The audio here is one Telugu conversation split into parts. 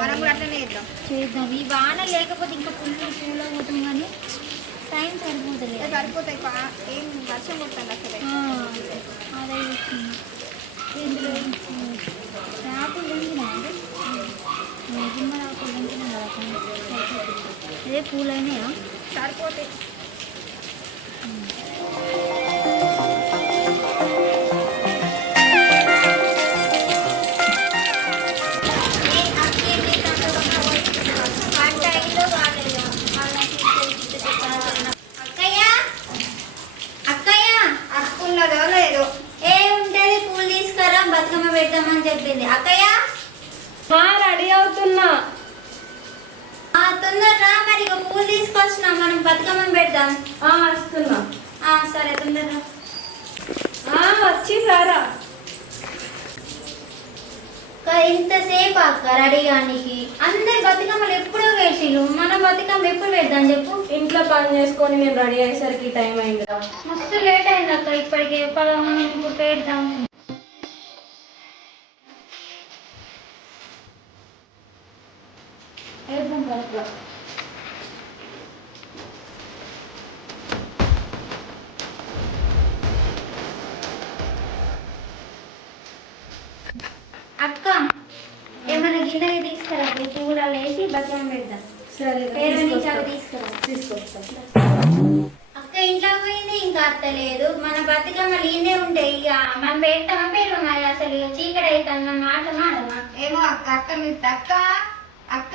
మనం కూడా అట్లనే చేద్దాం. చేద్దాం ఈ వాన లేకపోతే ఇంకా ఫుల్ పోతాం కానీ టైం సరిపోతలేదు. సరిపోతాయి ఏం వర్షం కొడుతుంది అసలే. అదే. ఇందులో ఆకులు తెంపినాయండి నిజంగా ఆకులు కదా. సరిపోతాయి. ఇంతసేపు అక్క రెడీ కానీకి అందరు బతుకమ్మలు ఎప్పుడో వేసిరు మనం బతుకమ్మ ఎప్పుడు పెడదాం చెప్పు? ఇంట్లో పని చేసుకొని నేను రెడీ అయ్యేసరికి టైం అయిందిరా. మస్తు లేట్ అయింది అక్క ఇప్పటికే. ఇప్పుడు పెడదాం గిన్నెకి తీసుకురా పువ్వులు అలా వేసి బతుకమ్మ పెడదాం అక్క ఇంట్లో పోయింది ఇంకా అత్తలేదు మన బతుకమ్మలు ఈయనే ఉంటాయి ఇక మనం పెడతామా పేరు మరి అసలు చీకటి అవుతాం మనం మాట మాడమా? ఏమో అక్క అక్క మీరు అక్క? అక్క?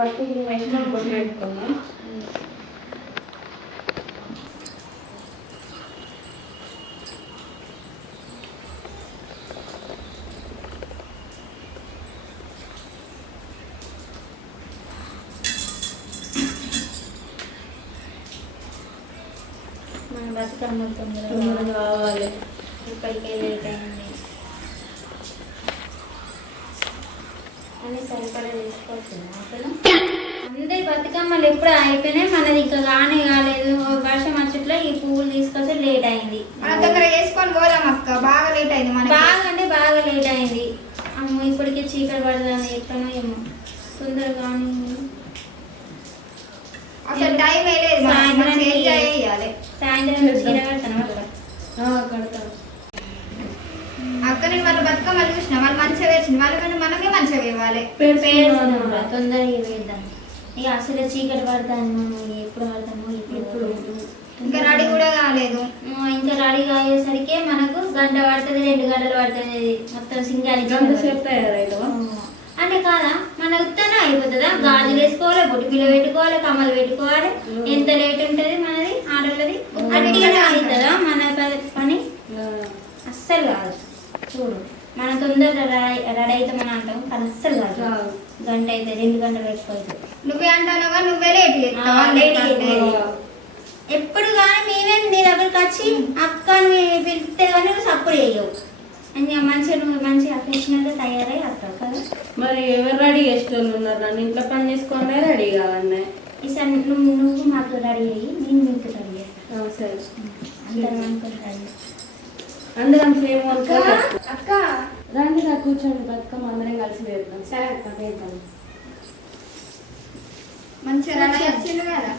పట్టు వేసిన పెట్టుకున్నాం. మన బతుకమ్మలు తొందరగా కావాలి. ఇప్పటికే లేట్ అయింది. అన్ని సరిపడా తీసుకోవచ్చు అసలు? అందరి బతుకమ్మలు ఎప్పుడు అయిపోయినాయి? మనది ఇంకా కానే కాలేదు. వర్షం వచ్చట్లో ఈ పువ్వులు తీసుకొస్తే లేట్ అయింది. మన దగ్గర వేసుకొని పోదాం అక్క. బాగా లేట్ అయింది మనకి. బాగా అంటే బాగా లేట్ అయింది. అమ్మో ఇప్పటికే చీకటి పడుతుంది. ఎట్లనో ఏమో. తొందరగా కానీ అసలు టైం వేయలేదు మనం. సాయంత్రం మంచిగా చేయాలి. ఎంజాయ్ చేయాలి సాయంత్రం చీర కడతాను అక్కడ ఆ, కడతాను అక్క నేను వాళ్ళ బతుకమ్మలు చూసిన వాళ్ళు మంచిగా వేసింది వాళ్ళ కంటే మనమే పేరు తొందరగా వేద్దాం. ఇక అసలు చీకటి పడతాను. ఎప్పుడు పడతాము ఇప్పుడు ఇంకా రెడీ కూడా కాలేదు. ఇంకా రెడీ అయ్యేసరికి మనకు గంట పడుతుంది రెండు గంటలు పడుతుంది. మొత్తం సింగాలి అంటే కాదా? మన ఉత్తనే అయిపోతుందా? గాజులు వేసుకోవాలి బొట్టు పిల్ల పెట్టుకోవాలి కమ్మలు పెట్టుకోవాలి. ఎంత లేట్ ఉంటుంది మనది? ఆడలది అట్టిగానే అవుతుందా మన పని? అస్సలు కాదు. చూడు. మన తొందరగా రెడీ అవుతామని అంటాం అస్సలు కాదు. గంట అయితే రెండు గంటలు ఎక్కువ నువ్వే అంటావు కానీ నువ్వే లేట్. ఎప్పుడు కానీ మేమేం నీ దగ్గరికి వచ్చి అక్క అని పిలిస్తే కానీ నువ్వు సపోర్ట్ చేయవు ఇంకా మంచిగా నువ్వు మంచిగా అఫెక్షనల్గా తయారై అక్క కదా. మరి ఎవరు రెడీ చేసేటోళ్ళు ఉన్నారు? నన్ను ఇంట్లో పని చేసుకోవాలనే రెడీ కావాలనే ఈసారి నువ్వు నువ్వు మాకు రెడీ అయ్యి నేను మీకు రెడీ చేస్తాను సరే. అందరం అనుకుని రెడీ అందరం సేమ్ అక్క అక్క. రండి రా కూర్చోండి బతుకమ్మ అందరం కలిసి వేద్దాం. సరే అక్క వేద్దాం. మంచిగా రెడీ వచ్చింది కదా?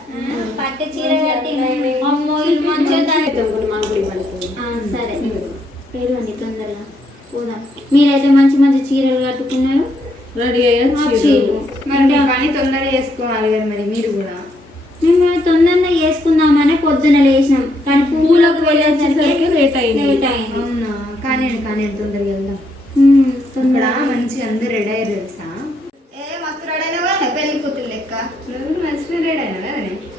పట్టు చీర కట్టి అమ్మో ఇల్లు మంచిగా తయారు- మామిడి పడుతుంది ఆ, సరే. పేరుండి తొందరగా. పోదాం. మీరైతే మంచి మంచి చీరలు కట్టుకున్నారు? రెడీ చీరలు. మరి పని తొందరగా చేసుకోవాలి కదా మరి మీరు కూడా. మేము తొందరగా చేసుకుందామని పొద్దున లేచినాం. కానీ పూలకు వెళ్ళేసరికి వెళ్ళేసరికి లేట్ అయింది. లేట్ అయింది. కానీ కానీ ఎంత ఉండదు వెళ్దాం ఇక్కడ మంచి అందరు రెడీ అయ్యారు తెలుసా ఏ మస్తు రెడీ అయినవా పెళ్ళి కూతురు లెక్క నువ్వు మంచిగా రెడీ అయినవా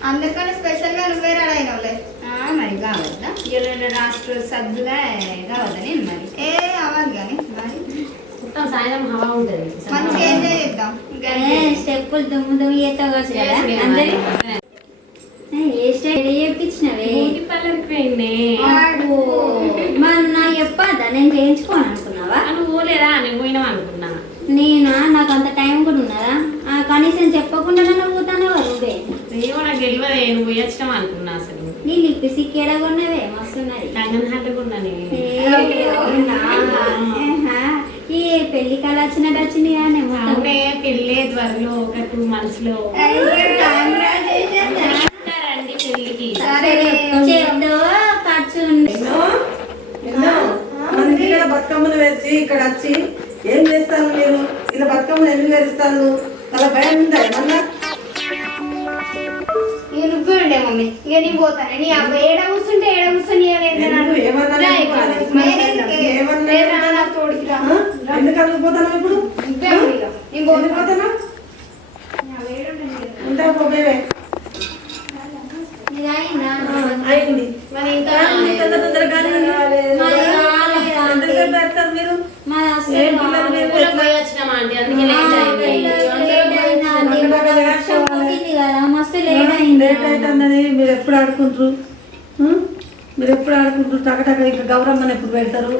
అందరికన్నా స్పెషల్గా నువ్వే రెడీ అయినవులే మరి కావద్దా ఇరవై రాష్ట్ర సభ్యులే కావద్దా నేను మరి ఏ అవ్వదు కానీ మరి స్టెప్పులు దుమ్ము ఏ స్టైల్ చేయించినవే బ్యూటీ పోయింది meio వచ్చి ఇక్కడ వచ్చి ఏం చేస్తాను మీరు? ఇలా బతుకమ్మ ఎందుకు వేరుస్తాను అలా భయం ఉందా ఏమన్నా నువ్వుండే మమ్మీ ఇక. నేను నీ ఇప్పుడు పోతాను మరి అన్నది మీరు ఎప్పుడు ఆడుకుంటారు? మీరు ఎప్పుడు ఆడుకుంటారు? టకటక ఇంకా గౌరమ్మని ఎప్పుడు పెడతారు?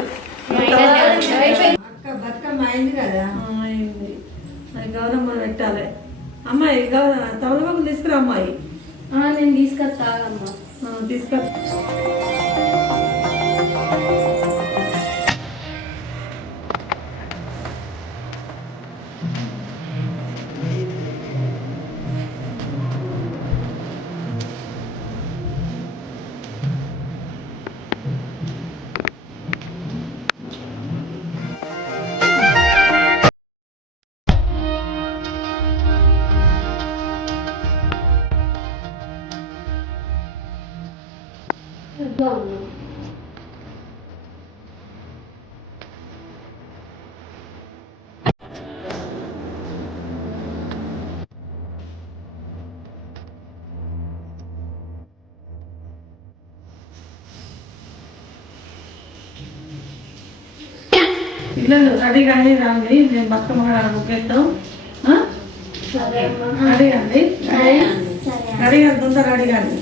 అక్క బతుకమ్మ అయింది కదా? అయింది. అది గౌరమ్మ పెట్టాలి. అమ్మాయి గౌరమ్మ తమలబాబు తీసుకురా అమ్మాయి. నేను తీసుకొస్తా అమ్మ. తీసుకొస్తా విరుద్ధంగా ఉన్నాం పిల్లలు అదే కానీ రాండి నేను బతుక మహారాజు ముగ్గేద్దాం అదే అండి అదే తొందరగా అడిగాను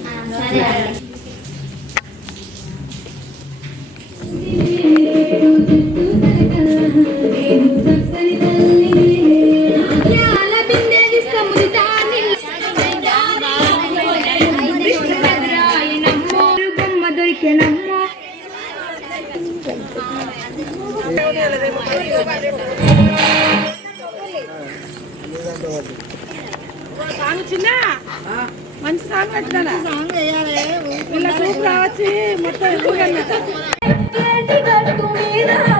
Muerta de Juliana. Perdida tu vida.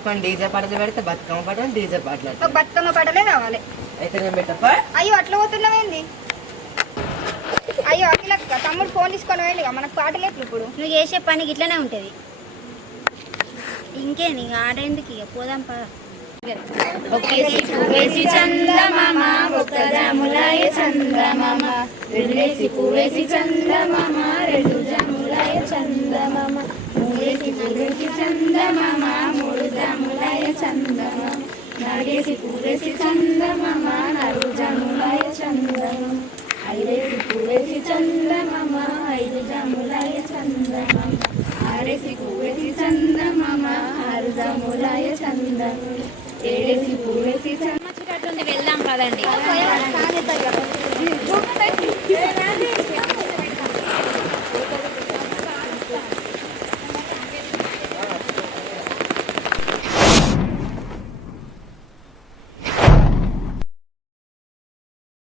పాపం డీజే పాటలు పెడితే బతుకమ్మ పాటలు డీజే పాటలు బతుకమ్మ పాటలే కావాలి. అయితే నేను పెట్టప్ప అయ్యో అట్లా పోతున్నావేంది అయ్యో అఖిలక్క తమ్ముడు ఫోన్ తీసుకొని వెళ్ళి మనకు పాటలే ఇప్పుడు. నువ్వు చేసే పని ఇట్లానే ఉంటుంది. నీ ఆడేందుకు ఇక? పోదాం పద. ఒకేసి పువ్వేసి చందమామ ఒక జాములాయ చందమామ. రెండేసి పువ్వేసి చందమామ రెండు జాములాయ చందమామ. మూడేసి పువ్వేసి చందమామ మూడు చందమ నగేసి పూరేసి చందమ నరు జనులయ చందమ.